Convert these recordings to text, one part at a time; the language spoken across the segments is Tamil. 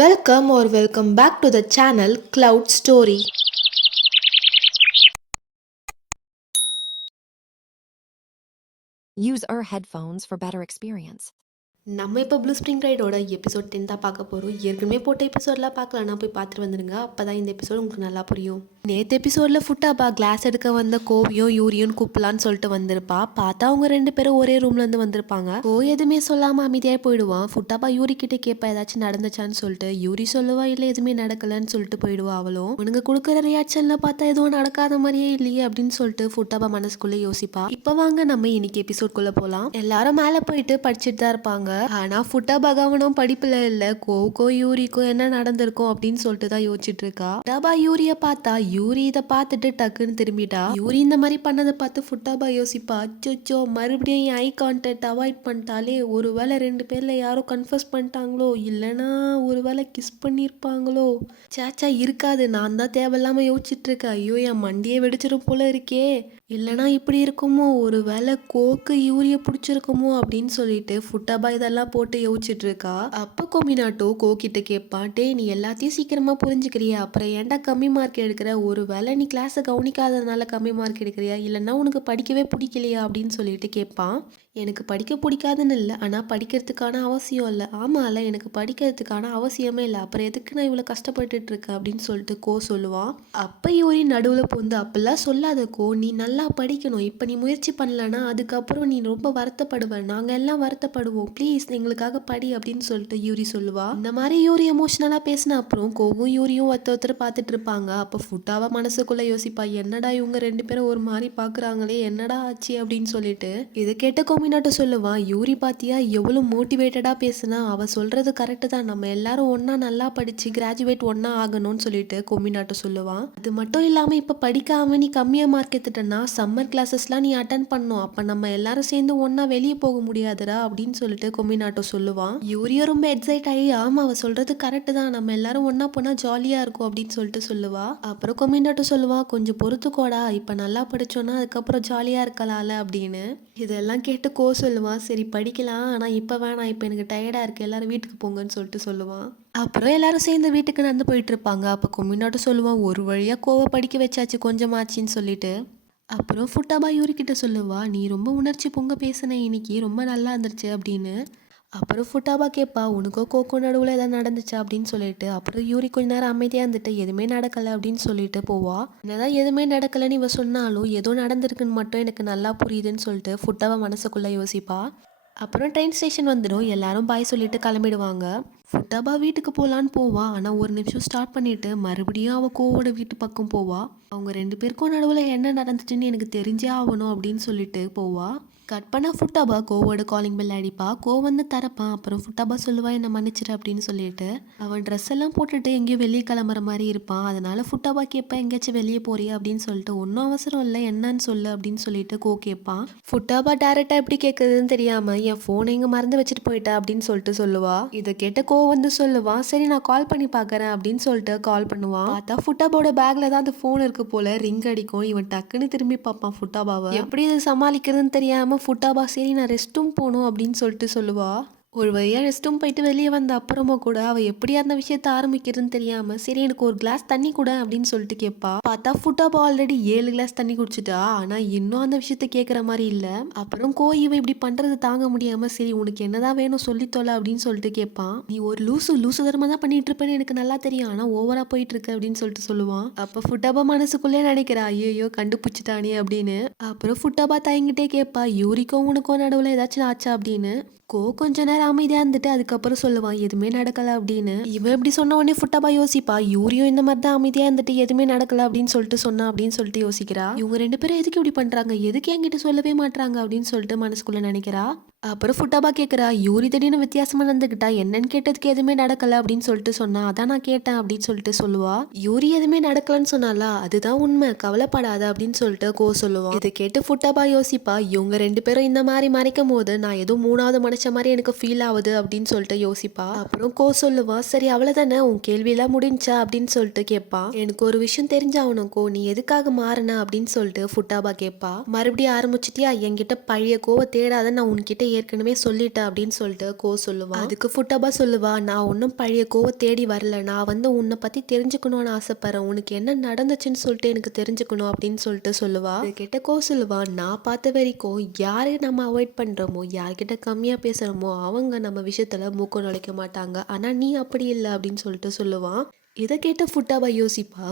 Welcome back to the channel Cloud Story. Use our headphones for better experience. நம்ம இப்போ ப்ளூ ஸ்ப்ரிங் ரைடோட எபிசோட் 10 தான் பார்க்க போகிறோம். ஏற்கனவே போட்ட எபிசோட்லாம் பார்க்கலன்னா போய் பார்த்துட்டு வந்துடுங்க. அப்போ தான் இந்த எபிசோட் உங்களுக்கு நல்லா புரியும். நேற்று எபிசோடில் ஃபுட்டாபா கிளாஸ் எடுக்க வந்த கோவியும் யூரியும் கூப்பிடலான்னு சொல்லிட்டு வந்திருப்பா. பார்த்தா அவங்க 2 பேரும் ஒரே ரூம்லேருந்து வந்திருப்பாங்க. கோ எதுவுமே சொல்லாமல் அமைதியாக போயிடுவான். ஃபுட்டாபா யூரி கிட்டே கேட்பா ஏதாச்சும் நடந்துச்சான்னு சொல்லிட்டு. யூரி சொல்லுவா இல்லை எதுவுமே நடக்கலன்னு சொல்லிட்டு போயிடுவா. அவளும் உனக்கு கொடுக்குற ரியாக்ஷனில் பார்த்தா எதுவும் நடக்காத மாதிரியே இல்லையே அப்படின்னு சொல்லிட்டு ஃபுட்டாபா மனசுக்குள்ளே யோசிப்பா. இப்போ வாங்க நம்ம இன்னைக்கு எபிசோட்குள்ளே போகலாம். எல்லாரும் மேலே போயிட்டு படிச்சுட்டு தான் இருப்பாங்க. ஆனா ஃபுட்டாபா கவனம் படிப்புல இல்ல. கோவுக்கோ யூரிக்கோ என்ன நடந்திருக்கும் அப்படின்னு சொல்லிட்டு தான் யோசிச்சுட்டு இருக்கா. ஃபுட்டாபா யூரிய பார்த்தா யூரி இதை பார்த்துட்டு டக்குன்னு திரும்பிட்டா. யூரி இந்த மாதிரி பண்ணதை பார்த்து ஃபுட்டாபா யோசிப்பா, அச்சோ மறுபடியும் ஐ கான்டாக்ட் அவாய்ட் பண்ணிட்டாலே, ஒருவேளை 2 பேர்ல யாரோ கன்ஃபர்ஸ் பண்ணிட்டாங்களோ, இல்லைன்னா ஒருவேளை கிஸ் பண்ணியிருப்பாங்களோ. சாச்சா இருக்காது, நான் தான் தேவையில்லாம யோசிச்சுட்டு இருக்கேன். ஐயோ என் மண்டியே வெடிச்சிடும் போல இருக்கே, இல்லைனா இப்படி இருக்குமோ, ஒரு வேளை கோக்கு யூரிய பிடிச்சிருக்குமோ அப்படின்னு சொல்லிட்டு ஃபுட்டாபா இதெல்லாம் போட்டு யோசிச்சுட்டு இருக்கா. அப்போ கொமினாட்டோ கோ கிட்ட கேட்பான், டே நீ எல்லாத்தையும் சீக்கிரமா புரிஞ்சுக்கிறியா, அப்புறம் ஏன்டா கம்மி மார்க் எடுக்கிற, ஒரு வேளை நீ கிளாஸை கவனிக்காததுனால கம்மி மார்க் எடுக்கிறியா, இல்லைன்னா உனக்கு படிக்கவே பிடிக்கலையா அப்படின்னு சொல்லிட்டு கேட்பான். எனக்கு படிக்க பிடிக்காதுன்னு இல்லை, ஆனால் படிக்கிறதுக்கான அவசியம் இல்லை. ஆமாம்ல, எனக்கு படிக்கிறதுக்கான அவசியமே இல்லை, அப்புறம் எதுக்கு நான் இவ்வளோ கஷ்டப்பட்டுட்டு இருக்கேன் அப்படின்னு சொல்லிட்டு கோ சொல்லுவான். அப்போ யூரி நடுவில் போந்து, அப்படிலாம் சொல்லாத கோ, நீ நல்லா படிக்கணும். இப்போ நீ முயற்சி பண்ணலன்னா அதுக்கப்புறம் நீ ரொம்ப வருத்தப்படுவேன், நாங்கள் எல்லாம் வருத்தப்படுவோம், ப்ளீஸ் எங்களுக்காக படி அப்படின்னு சொல்லிட்டு யூரி சொல்லுவா. இந்த மாதிரி யூரி எமோஷனலாக பேசின அப்புறம் கோவும் யூரியும் ஒருத்தர் பார்த்துட்டு இருப்பாங்க. அப்போ ஃபுட்டாவா மனசுக்குள்ளே யோசிப்பா, என்னடா இவங்க 2 பேரும் ஒரு மாதிரி பார்க்குறாங்களே, என்னடா ஆச்சு அப்படின்னு சொல்லிட்டு. இதை கேட்ட கொமினாட்டோ சொல்லுவான், யூரி பாத்தியா எவ்வளோ மோட்டிவேட்டடாக பேசுனா, அவள் சொல்கிறது கரெக்டு தான், நம்ம எல்லாரும் ஒன்றா நல்லா படித்து கிராஜுவேட் ஒன்றா ஆகணும்னு சொல்லிட்டு கொமினாட்டோ சொல்லுவான். அது மட்டும் இல்லாமல் இப்போ படிக்காம நீ கம்மியாக மார்க் எடுத்துட்டனா சம்மர் கிளாஸஸ்லாம் நீ அட்டன் பண்ணும், அப்போ நம்ம எல்லாரும் சேர்ந்து ஒன்றா வெளியே போக முடியாதுடா அப்படின்னு சொல்லிட்டு கொமினாட்டோ சொல்லுவான். யூரியும் ரொம்ப எக்ஸைட் ஆகி, ஆமாம் அவள் சொல்கிறது கரெக்டு தான், நம்ம எல்லாரும் ஒன்றா போனால் ஜாலியாக இருக்கும் அப்படின்னு சொல்லிட்டு சொல்லுவா. அப்புறம் கொமினாட்டோ சொல்லுவா, கொஞ்சம் பொறுத்துக்கோடா, இப்போ நல்லா படித்தோன்னா அதுக்கப்புறம் ஜாலியாக இருக்கலாம்ல அப்படின்னு. இதெல்லாம் கேட்டு கோ சொல்லுவான், சரி படிக்கலாம், ஆனால் இப்போ வேணாம், இப்போ எனக்கு டயர்டாக இருக்குது, எல்லாரும் வீட்டுக்கு போங்கன்னு சொல்லிட்டு சொல்லுவான். அப்புறம் எல்லாரும் சேர்ந்து வீட்டுக்கு நடந்து போயிட்டு இருப்பாங்க. அப்போ கொமினாட்டோ சொல்லுவான், ஒரு வழியாக கோவை படிக்க வச்சாச்சு கொஞ்சமாச்சின்னு சொல்லிட்டு. அப்புறம் ஃபுட்டாபா யூரிக்கிட்ட சொல்லுவா, நீ ரொம்ப உணர்ச்சி பொங்க பேசுன இன்னைக்கு, ரொம்ப நல்லா இருந்துருச்சு அப்படின்னு. அப்புறம் ஃபுட்டாபா கேட்பா, உனக்கோ கோக்கோ நடுவில் எதாவது நடந்துச்சா அப்படின்னு சொல்லிட்டு. அப்புறம் யூரி கொஞ்ச நேரம் அமைதியாக இருந்துட்டு எதுவுமே நடக்கலை அப்படின்னு சொல்லிட்டு போவா. என்னதான் எதுவுமே நடக்கலைன்னு இவ சொன்னாலும் ஏதோ நடந்திருக்குன்னு மட்டும் எனக்கு நல்லா புரியுதுன்னு சொல்லிட்டு ஃபுட்டாபா மனசுக்குள்ளே யோசிப்பா. அப்புறம் ட்ரெயின் ஸ்டேஷன் வந்துடும், எல்லாரும் பாய் சொல்லிட்டு கிளம்பிடுவாங்க. ஃபுட்டாபா வீட்டுக்கு போகலான்னு போவா. ஆனால் ஒரு நிமிஷம் ஸ்டார்ட் பண்ணிட்டு மறுபடியும் அவள் கோவோட வீட்டு பக்கம் போவா. அவங்க 2 பேருக்கும் நடுவில் என்ன நடந்துச்சுன்னு எனக்கு தெரிஞ்சே ஆகணும் அப்படின்னு சொல்லிட்டு போவா. கட் பண்ண ஃபுட்டாபா கோவோட காலிங் பெல் அடிப்பா. கோ வந்து தரப்பான். அப்புறம் ஃபுட்டாபா சொல்லுவா, என்ன மன்னிச்சிரு அப்படின்னு சொல்லிட்டு. அவன் ட்ரெஸ் எல்லாம் போட்டுட்டு எங்கேயோ வெளியே கிளம்புற மாதிரி இருப்பான். அதனால ஃபுட்டாபா கேட்பேன், எங்கேயாச்சும் வெளியே போறியா அப்படின்னு சொல்லிட்டு. ஒன்றும் அவசரம் இல்லை, என்னன்னு சொல்லு அப்படின்னு சொல்லிட்டு கோ கேட்பான். ஃபுட்டாபா டேரெக்டாக எப்படி கேட்குறதுன்னு தெரியாமல், என் ஃபோனை இங்கே மறந்து வச்சுட்டு போயிட்டா அப்படின்னு சொல்லிட்டு சொல்லுவா. இதை கேட்ட கோ வந்து சொல்லுவான், சரி நான் கால் பண்ணி பார்க்குறேன் அப்படின்னு சொல்லிட்டு கால் பண்ணுவான். பார்த்தா ஃபுட்டாபாவோட பேக்ல தான் அந்த ஃபோன் இருக்கு போல. ரிங் அடிக்கும். இவன் டக்குன்னு திரும்பி பார்ப்பான் ஃபுட்டாபாவை. எப்படி இது சமாளிக்கிறதுன்னு தெரியாம ஃபுட்டாபா சரி நான் ரெஸ்ட் ரூம் போகணும் அப்படின்னு சொல்லிட்டு சொல்லுவா. ஒரு வழியாக ரெஸ்ட் ரூம் போயிட்டு வெளியே வந்த அப்புறமா கூட அவள் எப்படி அந்த விஷயத்த ஆரம்பிக்கிறதுன்னு தெரியாமல், சரி எனக்கு ஒரு கிளாஸ் தண்ணி கூட அப்படின்னு சொல்லிட்டு கேட்பா. பார்த்தா ஃபுட்டாபா ஆல்ரெடி 7 கிளாஸ் தண்ணி குடிச்சிட்டா. ஆனால் இன்னும் அந்த விஷயத்த கேட்குற மாதிரி இல்லை. அப்புறம் இவ இப்படி பண்ணுறது தாங்க முடியாமல், சரி உனக்கு என்னதான் வேணும் சொல்லித்தோல அப்படின்னு சொல்லிட்டு கேட்பான். நீ ஒரு லூசு தரமாக தான் பண்ணிட்டு இருப்பேன்னு எனக்கு நல்லா தெரியும், ஆனால் ஓவராக போயிட்டு இருக்கு அப்படின்னு சொல்லிட்டு சொல்லுவான். அப்போ ஃபுட்டாபா மனசுக்குள்ளே நினைக்கிறா, ஐயோ கண்டுபிடிச்சிட்டானே அப்படின்னு. அப்புறம் ஃபுட்டாபா தயங்கிட்டே கேட்பா, யூரிக்கும் உனக்கும் நடுவில் ஏதாச்சும் ஆச்சா அப்படின்னு. கொஞ்ச நேரம் அமைதியாக இருந்துட்டு அதுக்கப்புறம் சொல்லுவான், எதுவுமே நடக்கலை அப்படின்னு. இவன் இப்படி சொன்ன உடனே ஃபுட்டாபா யோசிப்பா, யூரியும் இந்த மாதிரி தான் அமைதியாக இருந்துட்டு எதுவுமே நடக்கலை அப்படின்னு சொல்லிட்டு சொன்னா அப்படின்னு சொல்லிட்டு யோசிக்கிறா. இவங்க 2 பேரும் எதுக்கு இப்படி பண்ணுறாங்க, எதுக்கு என்கிட்ட சொல்லவே மாட்டாங்க அப்படின்னு சொல்லிட்டு மனசுக்குள்ளே நினைக்கிறா. அப்புறம் ஃபுட்டாபா கேட்குறா, யூரி திடீர்னு வித்தியாசமாக நடந்துக்கிட்டா, என்னன்னு கேட்டதுக்கு எதுவுமே நடக்கலை அப்படின்னு சொல்லிட்டு சொன்னா, அதான் நான் கேட்டேன் அப்படின்னு சொல்லிட்டு சொல்லுவா. யூரி எதுவுமே நடக்கலன்னு சொன்னாலா, அதுதான் உண்மை, கவலைப்படாத அப்படின்னு சொல்லிட்டு சொல்லுவான். இதை கேட்டு ஃபுட்டாபா யோசிப்பா, இவங்க 2 பேரும் இந்த மாதிரி மறைக்கும் போது நான் ஏதோ 3வது மனுஷ மாதிரி எனக்கு ஃபீல் ஆகுது அப்படின்னு சொல்லிட்டு யோசிப்பா. அப்புறம் சொல்லுவா, சரி அவ்வளோதானே, உன் கேள்வியெல்லாம் முடிஞ்சா அப்படின்னு சொல்லிட்டு கேட்பான். எனக்கு ஒரு விஷயம் தெரிஞ்சாகணும் நீ எதுக்காக மாறின அப்படின்னு சொல்லிட்டு ஃபுட்டாபா கேட்பா. மறுபடியும் ஆரம்பிச்சிட்டியா, என்கிட்ட பழைய தேடாத, நான் உன்கிட்ட ஏற்கனவே சொல்லிட்டேன் அப்படின்னு சொல்லிட்டு சொல்லுவா. அதுக்கு ஃபுட்டாபா சொல்லுவா, நான் ஒன்றும் பழைய கோவை தேடி வரல, நான் வந்து உன்னை பற்றி தெரிஞ்சுக்கணும்னு ஆசைப்படுறேன், உனக்கு என்ன நடந்துச்சுன்னு சொல்லிட்டு எனக்கு தெரிஞ்சுக்கணும் அப்படின்னு சொல்லிட்டு சொல்லுவா. இது கிட்ட சொல்லுவா, நான் பார்த்த வரைக்கும் யாரை நம்ம அவாய்ட் பண்ணுறோமோ, யார்கிட்ட கம்மியாக பேசுகிறோமோ அவங்க நம்ம விஷயத்தில் மூக்க நுழைக்க மாட்டாங்க, ஆனால் நீ அப்படி இல்லை அப்படின்னு சொல்லிட்டு சொல்லுவான். இதை கேட்ட ஃபுட்டாபா யோசிப்பா.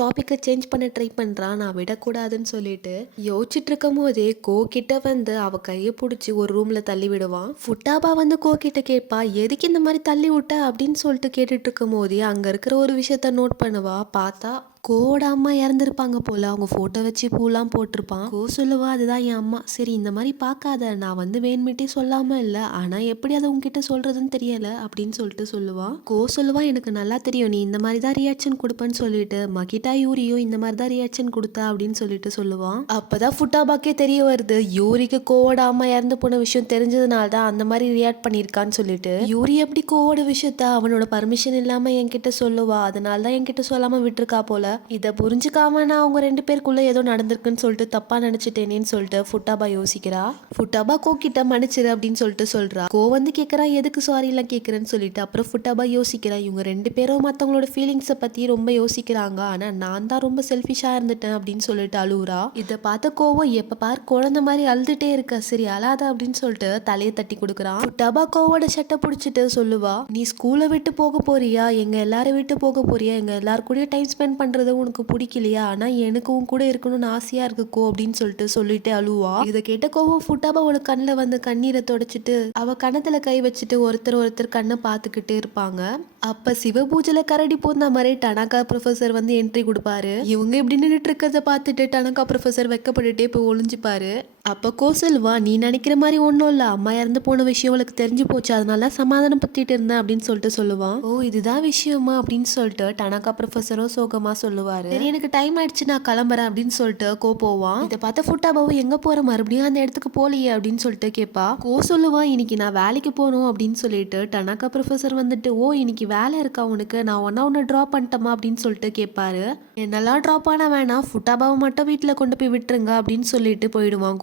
டாப்பிக்கை சேஞ்ச் பண்ண ட்ரை பண்ணுறான், நான் விடக்கூடாதுன்னு சொல்லிட்டு யோசிச்சுட்டு இருக்கும் போதே கிட்ட வந்து அவ கையை பிடிச்சி ஒரு ரூம்ல தள்ளி விடுவான். ஃபுட்டாபா வந்து கிட்ட கேட்பா, எதுக்கு இந்த மாதிரி தள்ளி விட்ட அப்படின்னு சொல்லிட்டு கேட்டுட்டு இருக்கும் போதே அங்க இருக்கிற ஒரு விஷயத்த நோட் பண்ணுவா. பார்த்தா கோவோட அம்மா இறந்துருப்பாங்க போல, அவங்க ஃபோட்டோ வச்சு பூலாம் போட்டிருப்பான். சொல்லுவா, அதுதான் என் அம்மா. சரி இந்த மாதிரி பார்க்காத, நான் வந்து வேணுமிட்டே சொல்லாமல் இல்லை, ஆனால் எப்படி அதை உங்ககிட்ட சொல்கிறதுன்னு தெரியலை அப்படின்னு சொல்லிட்டு சொல்லுவா. சொல்லுவா, எனக்கு நல்லா தெரியும் நீ இந்த மாதிரி தான் ரியாக்ஷன் கொடுப்பேன்னு சொல்லிட்டு, மகிட்டா யூரியோ இந்த மாதிரி தான் ரியாக்ஷன் கொடுத்தா அப்படின்னு சொல்லிட்டு சொல்லுவான். அப்போதான் ஃபுட்டாபாக்கே தெரிய வருது, யூரிக்கு கோவோட அம்மா இறந்து போன விஷயம் தெரிஞ்சதுனால தான் அந்த மாதிரி ரியாக்ட் பண்ணியிருக்கான்னு சொல்லிட்டு. யூரி எப்படி கோவோட விஷயத்த அவனோட பர்மிஷன் இல்லாமல் என்கிட்ட சொல்லுவா, அதனால தான் என்கிட்ட சொல்லாமல் விட்டுருக்கா போல. இதை புரிஞ்சுக்காம நான் அவங்க 2 பேருக்குள்ள ஏதோ நடந்திருக்குன்னு சொல்லிட்டு தப்பா நினைச்சிட்டேனேன்னு சொல்லிட்டு ஃபுட்டாபா யோசிக்கிறா. ஃபுட்டாபா கிட்ட மன்னிச்சிரு அப்படின்னு சொல்லிட்டு சொல்றா. வந்து கேட்கறா, எதுக்கு சாரி எல்லாம் கேட்கறேன்னு சொல்லிட்டு. அப்புறம் ஃபுட்டாபா யோசிக்கிறா, இவங்க 2 பேரும் மற்றவங்களோட ஃபீலிங்ஸை பத்தி ரொம்ப யோசிக்கிறாங்க, ஆனா நான் தான் ரொம்ப செல்ஃபிஷா இருந்துட்டேன் அப்படின்னு சொல்லிட்டு அழுவுறா. இதை பார்த்த கோவம், எப்ப பார் குழந்தை மாதிரி அழுதுட்டே இருக்க, சரி அழாத அப்படின்னு சொல்லிட்டு தலையை தட்டி கொடுக்குறான். ஃபுட்டாபா கோவோட சட்டை பிடிச்சிட்டு சொல்லுவா, நீ ஸ்கூலை விட்டு போக போறியா, எங்க எல்லாரும் விட்டு போக போறியா, எங்க எல்லாரும் கூட டைம் ஸ்பெண்ட் பண்றது உனக்கு பிடிக்கலையா, ஆனா எனக்கு உன் கூட இருக்கணும்னு ஆசையா இருக்கு அப்படின்னு சொல்லிட்டு அழுவா. இதை கேட்ட கோவம் ஃபுட்டாபாவோட கண்ணில் வந்து கண்ணீரை தொடச்சிட்டு அவ கணத்துல கை வச்சுட்டு ஒருத்தர் கண்ணை பார்த்துக்கிட்டே இருப்பாங்க. அப்ப சிவபூஜையில கரடி போந்த மாதிரி டனாகா ப்ரொஃபசர் வந்து என்ட்ரி கொடுப்பாரு. இவங்க இப்படி நின்றுட்டு இருக்கிறத பார்த்துட்டு டனாகா ப்ரொஃபசர் வெக்கப்பட்டுட்டே போய் ஒளிஞ்சுப்பாரு. அப்போ சொல்லுவா, நீ நினைக்கிற மாதிரி ஒன்றும் இல்லை, அம்மா இறந்து போன விஷயம் அவளுக்கு தெரிஞ்சு போச்சு, அதனால சமாதானம் பத்திட்டு இருந்தேன் அப்படின்னு சொல்லிட்டு சொல்லுவான். இதுதான் விஷயமா அப்படின்னு சொல்லிட்டு டனாகா ப்ரொஃபசரும் சோகமா சொல்லுவாரு. சரி எனக்கு டைம் ஆயிடுச்சு நான் கிளம்புறேன் அப்படின்னு சொல்லிட்டு போவான். இதை பார்த்த ஃபுட்டாபாவும், எங்க போற, மறுபடியும் அந்த இடத்துக்கு போலியே அப்படின்னு சொல்லிட்டு கேட்பா. சொல்லுவான், இன்னைக்கு நான் வேலைக்கு போகணும் அப்படின்னு சொல்லிட்டு. டனாகா ப்ரொஃபசர் வந்துட்டு, இன்னைக்கு வேலை இருக்கா உனக்கு, நான் ஒன்னு ட்ராப் பண்ணிட்டோமா அப்படின்னு சொல்லிட்டு கேட்பாரு. என்னெல்லாம் ட்ராப் ஆனா வேணாம், ஃபுட்டாபாவை மட்டும் வீட்டில் கொண்டு போய் விட்டுருங்க அப்படின்னு சொல்லிட்டு போயிடுவான்.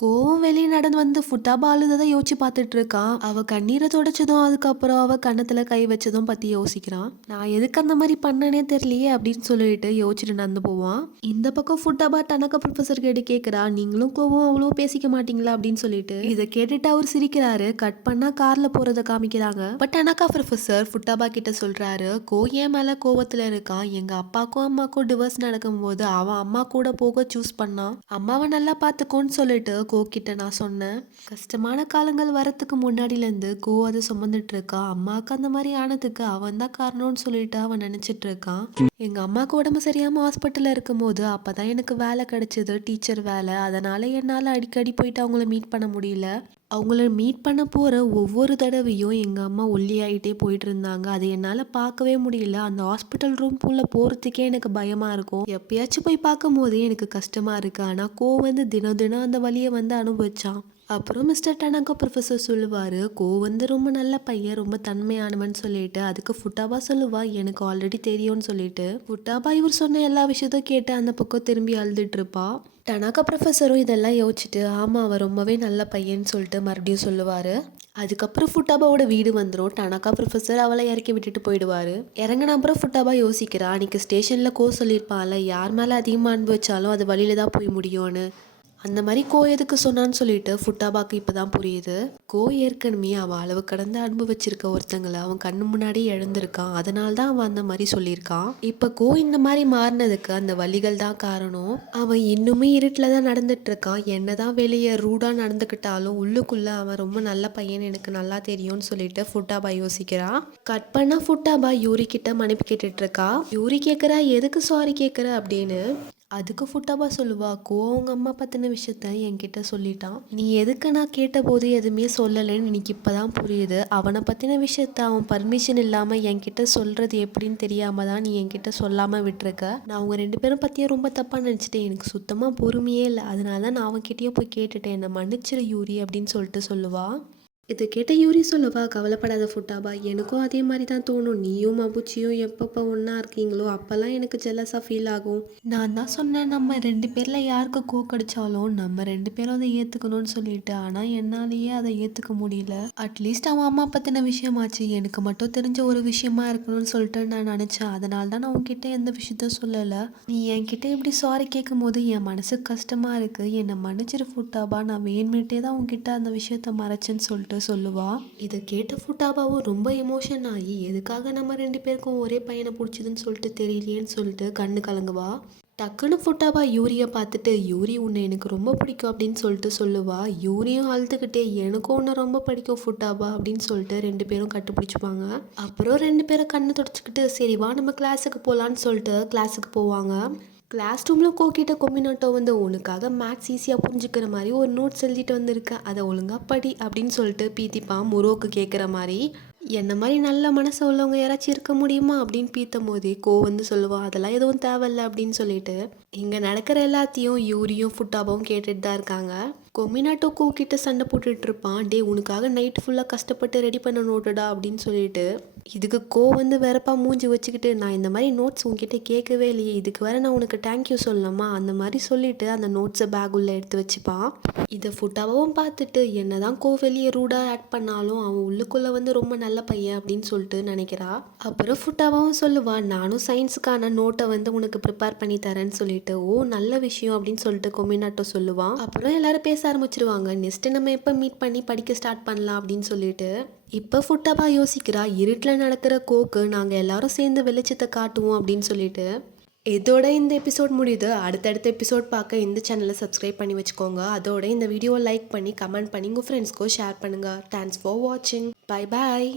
கோவம் வெளியே நடந்து வந்து ஃபுட்டாபா அழுததை யோசிச்சு பார்த்துட்டு இருக்கான். அவ கண்ணீரை தொடச்சதும் அதுக்கப்புறம் அவ கன்னத்துல கை வச்சதும் பத்தி யோசிக்கிறான். நான் எதுக்கு அந்த மாதிரி பண்ணனே தெரியலையே அப்படின்னு சொல்லிட்டு யோசிச்சுட்டு நடந்து போவான். இந்த பக்கம் ஃபுட்டாபா டனாகா ப்ரொஃபசர் கேட்டு கேட்கிறா, நீங்களும் கோவம் அவ்வளோ பேசிக்க மாட்டீங்களா அப்படின்னு சொல்லிட்டு. இதை கேட்டுட்டு அவர் சிரிக்கிறாரு. கட் பண்ணா கார்ல போறத காமிக்கிறாங்க. பட் டனாகா ப்ரொஃபசர் ஃபுட்டாபா கிட்ட சொல்றாரு, ஏன் மேல கோவத்துல இருக்கான், எங்க அப்பாக்கும் அம்மாக்கும் டிவோர்ஸ் நடக்கும்போது அவன் அம்மா கூட போக சூஸ் பண்ணான், அம்மாவை நல்லா பார்த்துக்கோன்னு சொல்லிட்டு கிட்ட நான் சொன்னேன். கஷ்டமான காலங்கள் வரத்துக்கு முன்னாடிலேருந்து அதை சுமந்துட்டு இருக்கான். அம்மாவுக்கு அந்த மாதிரி ஆனதுக்கு அவன் தான் காரணம்னு சொல்லிட்டு அவன் நினைச்சிட்டு இருக்கான். எங்க அம்மாவுக்கு உடம்பு சரியாம ஹாஸ்பிட்டல்ல இருக்கும் போது அப்பதான் எனக்கு வேலை கிடைச்சது, டீச்சர் வேலை. அதனால என்னால அடிக்கடி போயிட்டு அவங்கள மீட் பண்ண முடியல. அவங்கள மீட் பண்ண போகிற ஒவ்வொரு தடவையும் எங்கள் அம்மா ஒல்லியாகிட்டே போயிட்டு இருந்தாங்க. அதை என்னால் பார்க்கவே முடியல. அந்த ஹாஸ்பிட்டல் ரூம்குள்ளே போகிறதுக்கே எனக்கு பயமாக இருக்கும். எப்பயாச்சும் போய் பார்க்கும் போதே எனக்கு கஷ்டமாக இருக்குது. ஆனால் வந்து தினம் தினம் அந்த வலியை வந்து அனுபவிச்சான். அப்புறம் மிஸ்டர் டனாகா ப்ரொஃபசர் சொல்லுவார், வந்து ரொம்ப நல்ல பையன், ரொம்ப தன்மையானவன் சொல்லிட்டு. அதுக்கு ஃபுட்டாபா சொல்லுவா, எனக்கு ஆல்ரெடி தெரியும்னு சொல்லிட்டு. ஃபுட்டாபா இவர் சொன்ன எல்லா விஷயத்தையும் கேட்டு அந்த பக்கம் திரும்பி அழுதுட்டு இருப்பா. டனாகா ப்ரொஃபஸரும் இதெல்லாம் யோசிச்சுட்டு, ஆமாம் அவன் ரொம்பவே நல்ல பையன்னு சொல்லிட்டு மறுபடியும் சொல்லுவார். அதுக்கப்புறம் ஃபுட்டாபாவோட வீடு வந்துடும். டனாகா ப்ரொஃபஸர் அவளை இறக்கி விட்டுட்டு போயிடுவார். இறங்கின அப்புறம் ஃபுட்டாபா யோசிக்கிறா, அன்றைக்கி ஸ்டேஷனில் சொல்லியிருப்பான்ல, யார் மேலே அதிகமாக அனுபவிச்சாலும் அது வழியில தான் போய் முடியும்னு. அந்த மாதிரி எதுக்கு சொன்னான்னு சொல்லிட்டு ஃபுட்டாபாக்கு இப்போ தான் புரியுது. ஏற்கனவே அவன் அளவு கடந்து அனுபவிச்சிருக்க ஒருத்தங்களை அவன் கண்ணு முன்னாடி இழந்திருக்கான். அதனால தான் அவன் அந்த மாதிரி சொல்லியிருக்கான். இப்போ இந்த மாதிரி மாறினதுக்கு அந்த வலிகள் தான் காரணம். அவன் இன்னுமே இருட்டில் தான் நடந்துட்டு இருக்கான். என்னதான் வெளியே ரூடாக நடந்துக்கிட்டாலும் உள்ளுக்குள்ள அவன் ரொம்ப நல்ல பையன் எனக்கு நல்லா தெரியும்னு சொல்லிட்டு ஃபுட்டாபா யோசிக்கிறான். கட் பண்ணா ஃபுட்டாபா யூரி கிட்ட மன்னிப்பு கேட்டுட்டு இருக்கா. யூரி கேட்குறா, எதுக்கு சாரி கேட்குற அப்படின்னு. அதுக்கு ஃபுட்டாபா சொல்லுவா, அவங்க அம்மா பற்றின விஷயத்த என்கிட்ட சொல்லிட்டான். நீ எதுக்கு நான் கேட்டபோது எதுவுமே சொல்லலைன்னு எனக்கு இப்போ தான் புரியுது. அவனை பற்றின விஷயத்த அவன் பர்மிஷன் இல்லாமல் என்கிட்ட சொல்கிறது எப்படின்னு தெரியாமல் தான் நீ என்கிட்ட சொல்லாமல் விட்டுருக்க. நான் அவங்க 2 பேரும் பற்றியும் ரொம்ப தப்பாக நினச்சிட்டேன். எனக்கு சுத்தமாக பொறுமையே இல்லை. அதனால தான் நான் அவன்கிட்டயே போய் கேட்டுட்டேன். என்னை மன்னிச்சிரு யூரி அப்படின்னு சொல்லிட்டு சொல்லுவா. இதை கேட்ட யூரி சொல்லுவா, கவலைப்படாத ஃபுட்டாபா, எனக்கும் அதே மாதிரி தான் தோணும். நீயும் மபுச்சியும் எப்பப்போ ஒன்றா இருக்கீங்களோ அப்போல்லாம் எனக்கு ஜெலஸாக ஃபீல் ஆகும். நான் தான் சொன்னேன், நம்ம 2 பேரில் யாருக்கு கோக்கடிச்சாலும் நம்ம 2 பேரும் அதை ஏற்றுக்கணும்னு சொல்லிட்டு. ஆனால் என்னாலேயே அதை ஏற்றுக்க முடியல. அட்லீஸ்ட் அவன் அம்மா பற்றின விஷயமாச்சு எனக்கு மட்டும் தெரிஞ்ச ஒரு விஷயமா இருக்கணும்னு சொல்லிட்டு நான் நினச்சேன். அதனால தான் நான் உன்கிட்ட எந்த விஷயத்தையும் சொல்லலை. நீ என்கிட்ட இப்படி சாரி கேட்கும் போது என் மனசுக்கு கஷ்டமாக இருக்குது. என்னை மன்னிச்சிரு ஃபுட்டாபா, நான் வேணுமிட்டே தான் உன்கிட்ட அந்த விஷயத்த மறைச்சேன்னு சொல்லிட்டு சொல்லுவா. இதை கேட்ட ஃபுட்டாபாவும் ரொம்ப எமோஷன் ஆகி, எதுக்காக நம்ம 2 பேருக்கும் ஒரே பையனை பிடிச்சதுன்னு சொல்லிட்டு தெரியலையேன்னு சொல்லிட்டு கண்ணு கலங்குவா. டக்குன்னு ஃபுட்டாபா யூரியை பார்த்துட்டு, யூரி உன்னை எனக்கு ரொம்ப பிடிக்கும் அப்படின்னு சொல்லிட்டு சொல்லுவா. யூரியும் அழுதுகிட்டே, எனக்கும் உன்னை ரொம்ப பிடிக்கும் ஃபுட்டாபா அப்படின்னு சொல்லிட்டு 2 பேரும் கட்டுப்பிடிச்சுப்பாங்க. அப்புறம் 2 பேரும் கண்ணை தொடச்சிக்கிட்டு, சரி வா நம்ம கிளாஸுக்கு போகலான்னு சொல்லிட்டு கிளாஸுக்கு போவாங்க. கிளாஸ் ரூமில் கோக்கிட்ட கொம்பினாட்டோ வந்து, உனக்காக மேக்ஸ் ஈஸியாக புரிஞ்சுக்கிற மாதிரி ஒரு நோட்ஸ் எழுதிட்டு வந்திருக்கேன், அதை ஒழுங்கா படி அப்படின்னு சொல்லிட்டு பீத்திப்பா முரோக்கு கேட்குற மாதிரி. என்ன மாதிரி நல்ல மனசு உள்ளவங்க யாராச்சும் இருக்க முடியுமா அப்படின்னு பீத்தும் போதே வந்து சொல்லுவா, அதெல்லாம் எதுவும் தேவையில்ல அப்படின்னு சொல்லிட்டு. இங்கே நடக்கிற எல்லாத்தையும் யூரியும் ஃபுட்டாபாவும் கேட்டுட்டு தான் இருக்காங்க. கொமினாட்டோ கிட்ட சண்டை போட்டுட்டு இருப்பான். டே, உனக்காக நைட் ஃபுல்லாக கஷ்டப்பட்டு ரெடி பண்ண நோட்டுடா அப்படின்னு சொல்லிட்டு. இதுக்கு வந்து வெறப்பா மூஞ்சி வச்சுக்கிட்டு, நான் இந்த மாதிரி நோட்ஸ் உங்ககிட்ட கேட்கவே இல்லையே, இதுக்கு வேற நான் உனக்கு தேங்க்யூ சொல்லலாமா அந்த மாதிரி சொல்லிட்டு அந்த நோட்ஸை பேக் உள்ள எடுத்து வச்சுப்பான். இதை ஃபுட்டாவும் பார்த்துட்டு, என்னதான் வெளியே ரூடாக ஆக்ட் பண்ணாலும் அவன் உள்ளுக்குள்ளே வந்து ரொம்ப நல்ல பையன் அப்படின்னு சொல்லிட்டு நினைக்கிறா. அப்புறம் ஃபுட்டாவும் சொல்லுவா, நானும் சயின்ஸுக்கான நோட்டை வந்து உனக்கு ப்ரிப்பேர் பண்ணி தரேன்னு சொல்லிட்டு. ஓ, நல்ல விஷயம் அப்படின்னு சொல்லிட்டு கொமினாட்டோ சொல்லுவான். அப்புறம் எல்லாரும் பேச ஆரம்பிச்சிருவாங்க, நெக்ஸ்ட் நம்ம எப்போ மீட் பண்ணி படிக்க ஸ்டார்ட் பண்ணலாம் அப்படின்னு சொல்லிட்டு. இப்போ ஃபுட்டாபா யோசிக்கிறா, இருட்டில் நடக்கிற கோக்கு நாங்கள் எல்லாரும் சேர்ந்து வெளிச்சத்தை காட்டுவோம் அப்படின்னு சொல்லிட்டு. இதோட இந்த எபிசோட் முடியுது. அடுத்தடுத்த எபிசோட் பார்க்க இந்த சேனலை சப்ஸ்கிரைப் பண்ணி வச்சுக்கோங்க. அதோட இந்த வீடியோவை லைக் பண்ணி கமெண்ட் பண்ணி உங்கள் ஃப்ரெண்ட்ஸ்க்கும் ஷேர் பண்ணுங்கள். தேங்க்ஸ் ஃபார் வாட்சிங். Bye bye.